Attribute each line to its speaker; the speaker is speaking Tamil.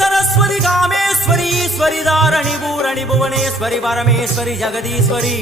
Speaker 1: सरस्वती कामेश्वरी स्वरी धारणि भूरणि भुवनेश्वरी परमेश्वरी जगदीश्वरी